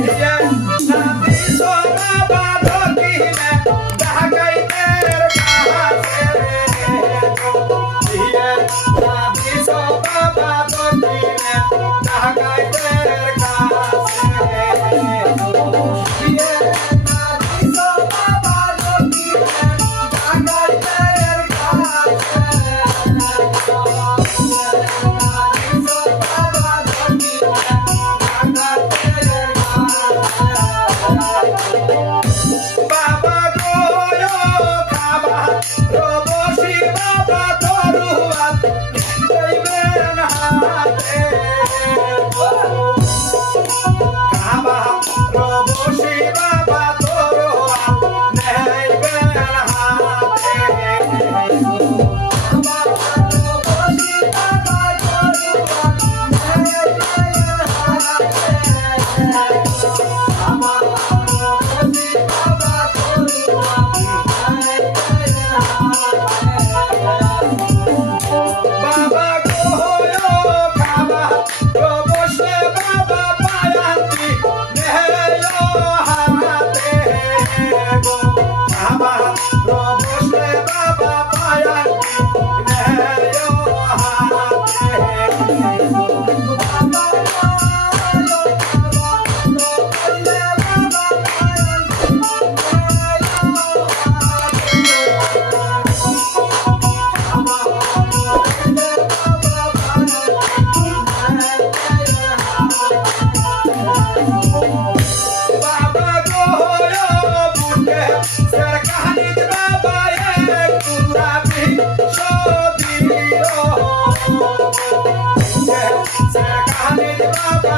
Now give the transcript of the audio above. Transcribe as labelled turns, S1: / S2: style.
S1: Yeah. Thank you. Sarah, come and